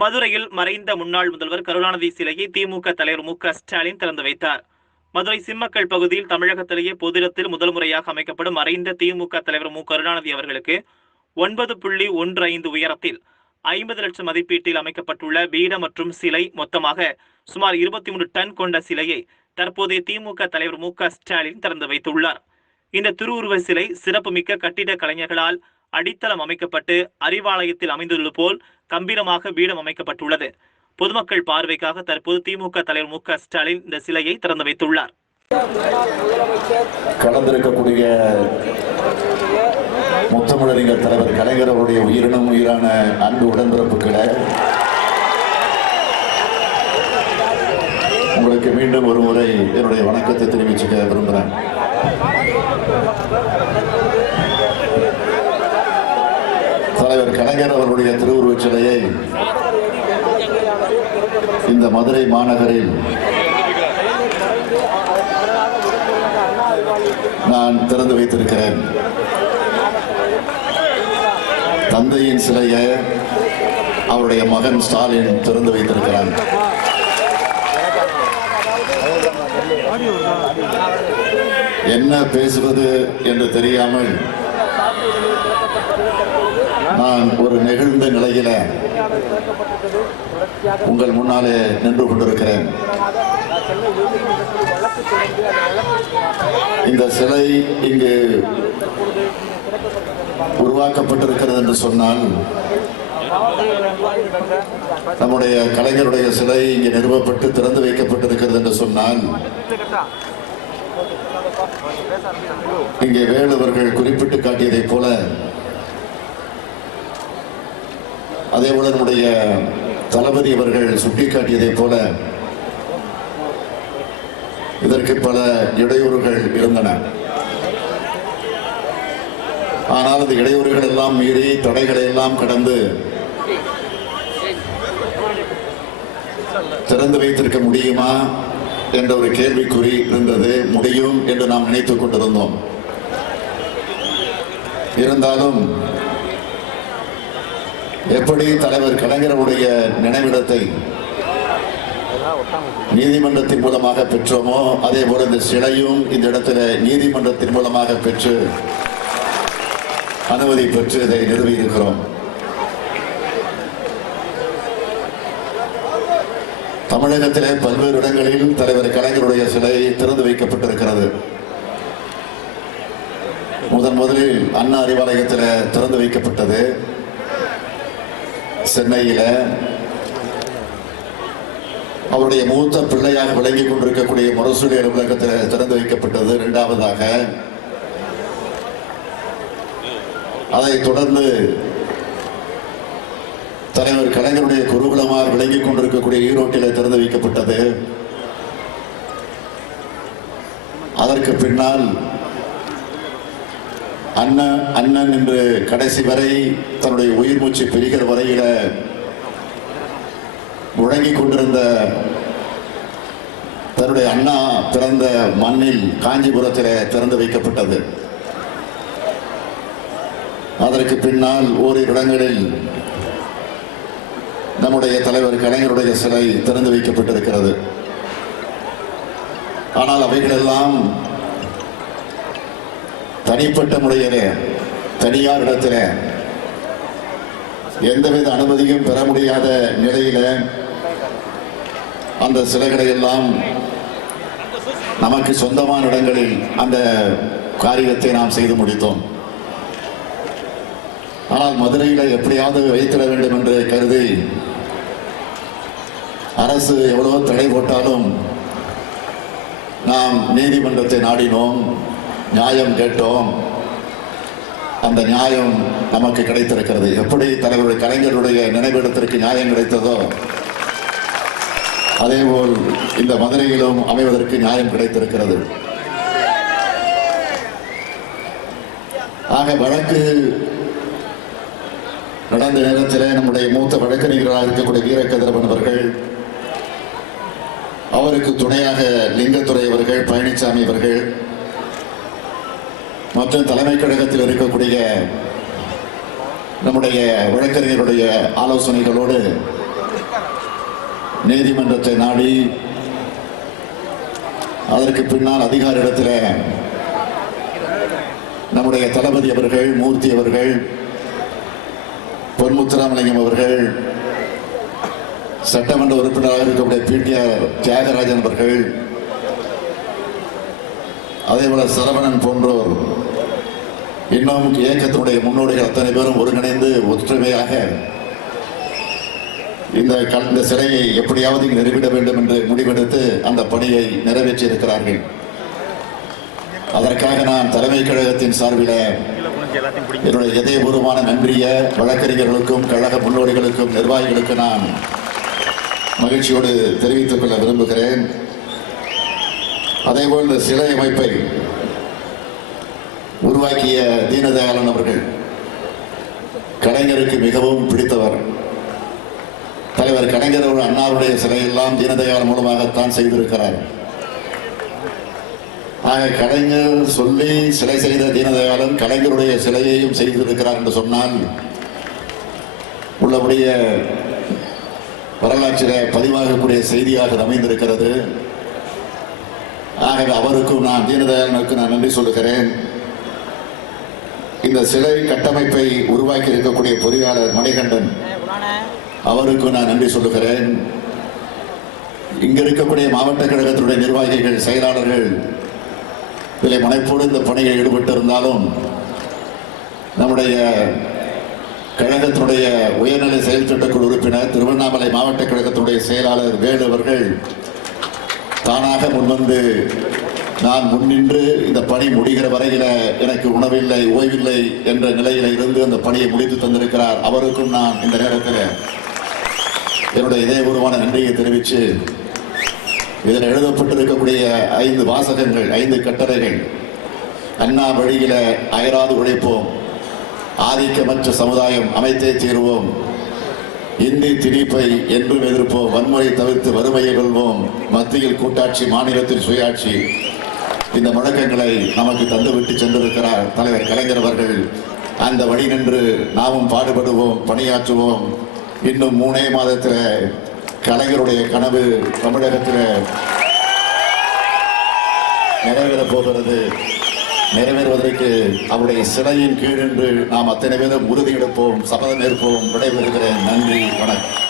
மதுரையில் மறைந்த முன்னாள் முதல்வர் கருணாநிதி சிலையை திமுக தலைவர் மு.க.ஸ்டாலின் திறந்து வைத்தார். மதுரை சிம்மக்கல் பகுதியில் தமிழகத்திலேயே பொது இடத்தில் முதல் முறையாக அமைக்கப்படும் மறைந்த திமுக தலைவர் மு.கருணாநிதி அவர்களுக்கு 9.15 உயரத்தில் 50 லட்சம் மதிப்பீட்டில் அமைக்கப்பட்டுள்ள பீடம் மற்றும் சிலை மொத்தமாக சுமார் 23 டன் கொண்ட சிலையை தற்போதைய திமுக தலைவர் மு.க.ஸ்டாலின் திறந்து வைத்துள்ளார். இந்த திருவுருவ சிலை சிறப்புமிக்க கட்டிட கலைஞர்களால் அடித்தளம் அமைக்கப்பட்டு அறிவாலயத்தில் அமைந்துள்ளது போல் கம்பீரமாக பீடம் அமைக்கப்பட்டுள்ளது. பொதுமக்கள் பார்வைக்காக தற்போது திமுக தலைவர் மு.க.ஸ்டாலின் இந்த சிலையை திறந்து வைத்துள்ளார். கலந்திருக்கக்கூடிய முத்தமிழறிஞர் தலைவர் கலைஞர் அவருடைய உயிரினும் உயிரான அன்பு உடன்பிறப்புகளை உங்களுக்கு மீண்டும் ஒரு முறை என்னுடைய வணக்கத்தை தெரிவிச்சுக்க விரும்புகிறேன். தலைவர் கலைஞர் அவர்களுடைய திருவுருவச் சிலையை இந்த மதுரை மாநகரில் நான் திறந்து வைத்திருக்கிறேன். தந்தையின் சிலையை அவருடைய மகன் ஸ்டாலின் திறந்து வைத்திருக்கிறார். என்ன பேசுவது என்று தெரியாமல் நான் ஒரு நெகிழ்ந்த நிலையில உங்கள் முன்னாலே நின்று கொண்டிருக்கிறேன். இந்த சிலை இங்கு உருவாக்கப்பட்டிருக்கிறது என்று சொன்னால், நம்முடைய கலைஞருடைய சிலை இங்கு நிறுவப்பட்டு திறந்து வைக்கப்பட்டிருக்கிறது என்று சொன்னால், இங்கே வேலுவர்கள் குறிப்பிட்டு காட்டியதை போல, அதேபோல நம்முடைய தளபதி அவர்கள் சுட்டிக்காட்டியதை போல இதற்கு பல இடையூறுகள் இருந்தன. ஆனால் அந்த இடையூறுகள் எல்லாம் மீறி, தடைகளை எல்லாம் கடந்து திறந்து வைத்திருக்க முடியுமா என்ற ஒரு கேள்விக்குறி இருந்தது. முடியும் என்று நாம் நினைத்துக் கொண்டிருந்தோம். இருந்தாலும் எப்படி தலைவர் கலைஞருடைய நினைவிடத்தை நீதிமன்றத்தின் மூலமாக பெற்றோமோ, அதே போல இந்த சிலையும் இந்த இடத்துல நீதிமன்றத்தின் மூலமாக பெற்று அனுமதி பெற்று இதை நிறுவியிருக்கிறோம். தமிழகத்திலே பல்வேறு இடங்களில் தலைவர் கலைஞருடைய சிலை திறந்து வைக்கப்பட்டிருக்கிறது. முதலில் அண்ணா அறிவாலயத்தில் திறந்து வைக்கப்பட்டது. சென்னையில அவருடைய மூத்த பிள்ளையாக விளங்கிக் கொண்டிருக்கக்கூடிய முரசொலி அலுவலகத்தில் திறந்து வைக்கப்பட்டது. இரண்டாவதாக அதை தொடர்ந்து தலைவர் கலைஞருடைய குருகுலமாக விளங்கிக் கொண்டிருக்கக்கூடிய ஈரோட்டில் திறந்து வைக்கப்பட்டது. அதற்கு பின்னால் அண்ணன் என்று கடைசி வரை தன்னுடைய உயிர் மூச்சு பிரிகிற வரையில முழங்கிக் கொண்டிருந்த தன்னுடைய அண்ணா பிறந்த மண்ணில் காஞ்சிபுரத்தில் திறந்து வைக்கப்பட்டது. அதற்கு பின்னால் ஓரிரு இடங்களில் நம்முடைய தலைவர் கலைஞருடைய சிலை திறந்து வைக்கப்பட்டிருக்கிறது. ஆனால் அவைகளெல்லாம் தனிப்பட்ட முறையிலே, தனியார் இடத்துல எந்தவித அனுமதியும் பெற முடியாத நிலையில அந்த சிலைகளை எல்லாம் நமக்கு சொந்தமான இடங்களில் அந்த காரியத்தை நாம் செய்து முடித்தோம். ஆனால் மதுரையில எப்படியாவது வைத்திட வேண்டும் என்று கருதி அரசு எவ்வளவோ தடை போட்டாலும் நாம் நீதிமன்றத்தை நாடினோம், நியாயம் கேட்டோம். அந்த நியாயம் நமக்கு கிடைத்திருக்கிறது. எப்படி தலைவர் கலைஞருடைய நினைவிடத்திற்கு நியாயம் கிடைத்ததோ, அதேபோல் இந்த மதுரையிலும் அமைவதற்கு நியாயம் கிடைத்திருக்கிறது. ஆக வழக்கு நடந்த நேரத்தில் நம்முடைய மூத்த வழக்கறிஞர்களாக இருக்கக்கூடிய வீரகதிரவன் அவர்கள், அவருக்கு துணையாக லிங்கத்துறை அவர்கள், பழனிசாமி அவர்கள் மற்றும் தலைமை கழகத்தில் இருக்கக்கூடிய நம்முடைய வழக்கறிஞருடைய ஆலோசனைகளோடு நீதிமன்றத்தை நாடி அதற்கு பின்னால் அதிகாரிடத்தில் நம்முடைய தளபதி அவர்கள், மூர்த்தி அவர்கள், பொன்முத்துராமலிங்கம் அவர்கள், சட்டமன்ற உறுப்பினராக இருக்கக்கூடிய பிடிஆர் தியாகராஜன் அவர்கள், அதேபோல சரவணன் போன்றோர், இன்னும் இயக்கத்தினுடைய முன்னோடிகள் அத்தனை பேரும் ஒருங்கிணைந்து ஒற்றுமையாக இந்த சிலையை எப்படியாவது இங்கு நிறுவிட வேண்டும் என்று முடிவெடுத்து அந்த பணியை நிறைவேற்றி இருக்கிறார்கள். அதற்காக நான் தலைமை கழகத்தின் சார்பில் என்னுடைய இதயபூர்வமான நன்றிய வழக்கறிஞர்களுக்கும் கழக முன்னோடிகளுக்கும் நிர்வாகிகளுக்கு நான் மகிழ்ச்சியோடு தெரிவித்துக் கொள்ள விரும்புகிறேன். அதேபோல் இந்த சிலை அமைப்பை உருவாக்கிய தீனதயாளன் அவர்கள் கலைஞருக்கு மிகவும் பிடித்தவர். தலைவர் கலைஞர் அண்ணாவுடைய சிலையெல்லாம் தீனதயாளன் மூலமாகத்தான் செய்திருக்கிறார். ஆக கலைஞர் சொல்லி சிலை செய்த தீனதயாளன் கலைஞருடைய சிலையையும் செய்திருக்கிறார் என்று சொன்னால் உள்ளபடிய வரலாற்றில் பதிவாகக்கூடிய செய்தியாக அமைந்திருக்கிறது. ஆகவே அவருக்கும் நான் தீனதயாளனுக்கு நான் நன்றி சொல்லுகிறேன். இந்த சிலை கட்டமைப்பை உருவாக்கி இருக்கக்கூடிய பொறியாளர் மணிகண்டன் அவருக்கு நான் நன்றி சொல்லுகிறேன். இங்க இருக்கக்கூடிய மாவட்ட கழகத்தினுடைய நிர்வாகிகள், செயலாளர்கள் இதில் முனைப்போடு இந்த பணியில் ஈடுபட்டு இருந்தாலும் நம்முடைய கழகத்தினுடைய உயர்நிலை செயல் திட்டக்குழு உறுப்பினர், திருவண்ணாமலை மாவட்ட கழகத்தினுடைய செயலாளர் வேலு அவர்கள் தானாக முன்வந்து நான் முன்னின்று இந்த பணி முடிகிற வரையில எனக்கு உணவில்லை, ஓய்வில்லை என்ற நிலையில இருந்து அந்த பணியை முடித்து தந்திருக்கிறார். அவருக்கும் நான் இந்த நேரத்தில் என்னுடைய இதயபூர்வமான நன்றியை தெரிவித்து, இதில் எழுதப்பட்டிருக்கக்கூடிய 5 வாசகங்கள், 5 கட்டளைகள், அண்ணா வழியில அயராது உழைப்போம், ஆதிக்கமற்ற சமுதாயம் அமைத்தே தீர்வோம், இந்தி திணிப்பை என்றும் எதிர்ப்போம், வன்முறை தவிர்த்து வறுமையை வெல்வோம், மத்தியில் கூட்டாட்சி, மாநிலத்தில் சுயாட்சி, இந்த முழக்கங்களை நமக்கு தந்துவிட்டு சென்றிருக்கிறார் தலைவர் கலைஞர் அவர்கள். அந்த வழி நின்று நாமும் பாடுபடுவோம், பணியாற்றுவோம். இன்னும் 3 மாதத்தில் கலைஞருடைய கனவு தமிழகத்தில் நிறைவேறப் போகிறது. நிறைவேறுவதற்கு அவருடைய சிலையின் கீழ் என்று நாம் அத்தனை பேரும் உறுதியெடுப்போம், சபதம் ஏற்போம். விடைபெறுகிறேன். நன்றி, வணக்கம்.